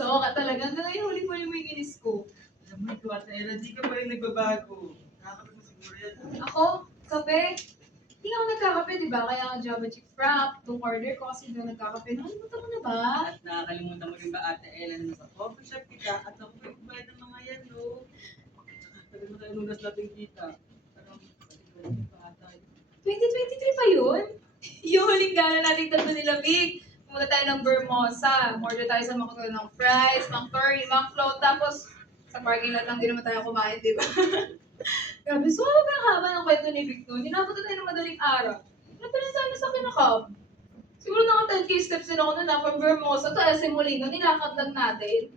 Loka talaga. Hanggang ngayon, huli-huli mo yung inis ko. Alam mo ito, Ate Ella, di ka pa rin nagbabago. Nakakapit mo siguro yan. Ako, kape. Hindi ako nagkakape, di ba? Kaya ang Java Chick Frap, itong order ko kasi doon nagkakape. Nakalimutan mo na ba? At nakakalimutan mo rin ba, Ate Ella, na nasa coffee shop kita at ako yung kumayad ng mga yan, no? Tagal mo tayo nunas natin kita. Parang, pa ata. 2023 pa yun? Yung huling gala natin tatlo nila, Vic. Pumunta tayo ng Bermosa. Order tayo sa mga ng fries, McFlurry, McFloat. Tapos, sa parking lot lang din naman tayo kumain, di ba? Grabe, sobrang haba ng kwento ni Vic noon. Ninapunta tayo ng madaling araw. Ano pa rin tayo sa kinakab? Siguro naka 10k steps din ako na from Bermosa to SM Molino. Nilakad lang natin.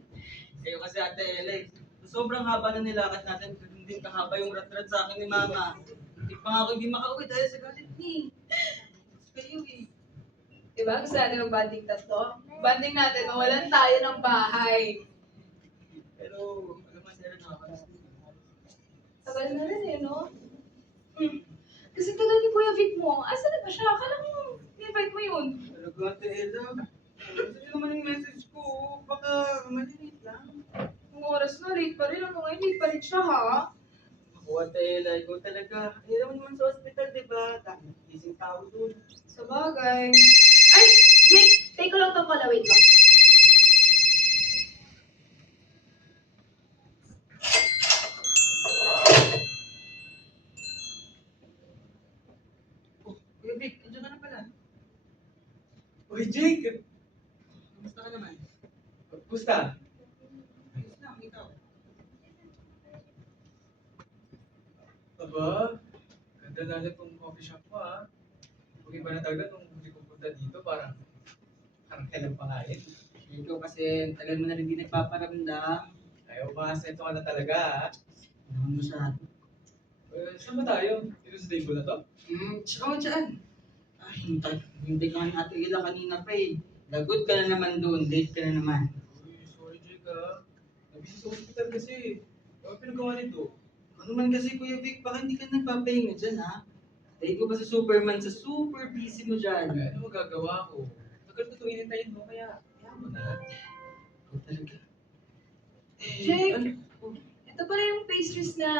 Kayo kasi, Ate Ella, sobrang haba na nilakad natin. Ganun din kahaba yung rat-rat sa akin ni Mama. Hindi pa nga ako hindi makauwi dahil sa galit ni. Kayo eh. Diba? Gusto natin mag-banding tatlo. Banding natin, mawalan tayo ng bahay. Pero, alam mo, Sarah, nakakalas. Tagal na rin eh, no? Kasi tagal ni Kuya Vic mo. Asa na ba siya? Akala mo, invite mo yun. Talaga, Ate Ella. Kasi naman yung message ko, baka malilit lang. Kung oras na, late pa rin. Ano ngayon, late pa rin siya, ha? Ako, Ate Ella, ikaw talaga. Alam mo naman sa hospital, di ba? Dahil isang tao doon. Sa bagay. Ay, Jake, take ko lang ito pala. Wait lang. Oh, Kuya Vic, nandiyan ka na pala. Uy, Jake! Kamusta ka naman? Gusta? Ayos lang, ikaw. Aba, ganda na itong coffee shop mo ah. Kung iba na talaga nung hindi ko punta dito, parang kailan pa nga yun. Ikaw kasi, tagal mo na rin di nagpaparamdam. Ayaw makasento ka na talaga ah. Naman mo siya. Saan ba tayo? Dito sa table na to? Tsaka mo dyan. Ay, hindi ka nga Ate Ella kanina pa eh. Lagot ka na naman doon, late ka na naman. Uy, sorry Jake ah. Nabisi sa hospital kasi. Ano pinagawa nito? Ano man kasi Kuya Vic, baka hindi ka nagpapahinga dyan ha? Dahil ko ba sa Superman sa super busy mo dyan? Ay, ano magagawa ko? Tagal ko ito inintayin mo, kaya kaya mo na. Ikaw talaga. Jake! Ano? Ito pala yung pastries na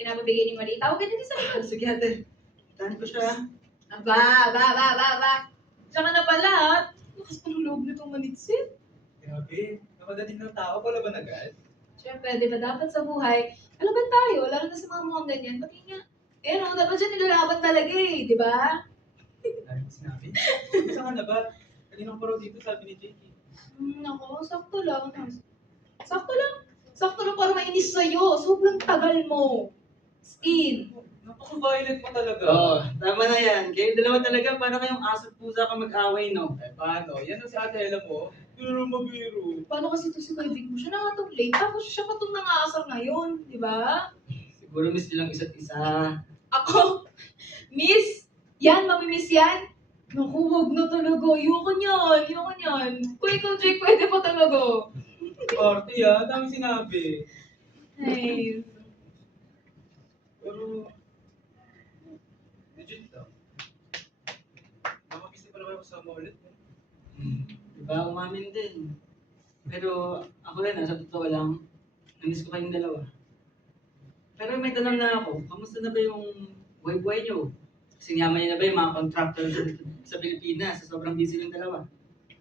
pinapabigay ni Marie. Tawag ka din sa likod. Sige ate, tahan ko siya. Aba. Tsaka na pala, ha? Lakas pa ng loob nitong manitsit. Grabe, nakadating ng tao pala ba agad? Siyempre, di ba dapat sa buhay, alaban tayo, lalo na sa mga mukhang ganyan. Pati nga, eh, no, dapat dyan nilalaban talaga eh, di ba? Dahil ko sinabi. Saan ka na ba? Kanina ko raw dito sabi ni Jake. Nako, sakto lang. Sakto lang para mainis sa'yo. Sobrang tagal mo. Skin. Napaka-violent mo talaga. Oo, tama na yan. Kayo dalawa talaga, para kayong aso at pusa ka mag-away, no? Eh, paano? Yan ang si Ate Ella mo. Hindi na naman mabiro. Paano kasi ito si Kuya Vic mo? Siya na nga itong late. Tapos siya pa itong nangaasar ngayon. Di ba? Siguro miss nyo lang isa't isa. Ako, miss? Yan, mamimiss yan? Naku, wag na talaga. Ayoko niyan. Kung ikaw, Jake, pwede pa talaga. Party ah, dami sinabi. Ay, Pero, legit lang. Nakamiss na pala kayo kasama ulit. Diba, umamin din. Pero ako rin, sa totoo lang, namiss ko kayong dalawa. Pero may tanong na ako, kamusta na ba yung buhay-buhay nyo? Sinyaman niyo na ba yung mga contractor sa Pilipinas? Sa sobrang busy ng dalawa.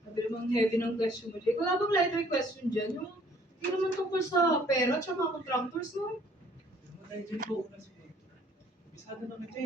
sabi namang heavy ng question mo, Jake. Wala bang lighter question dyan? Yung, hindi naman tungkol sa pera at mga contractors, no? Pero dahil dyan po una siguro. Bisado na kita eh.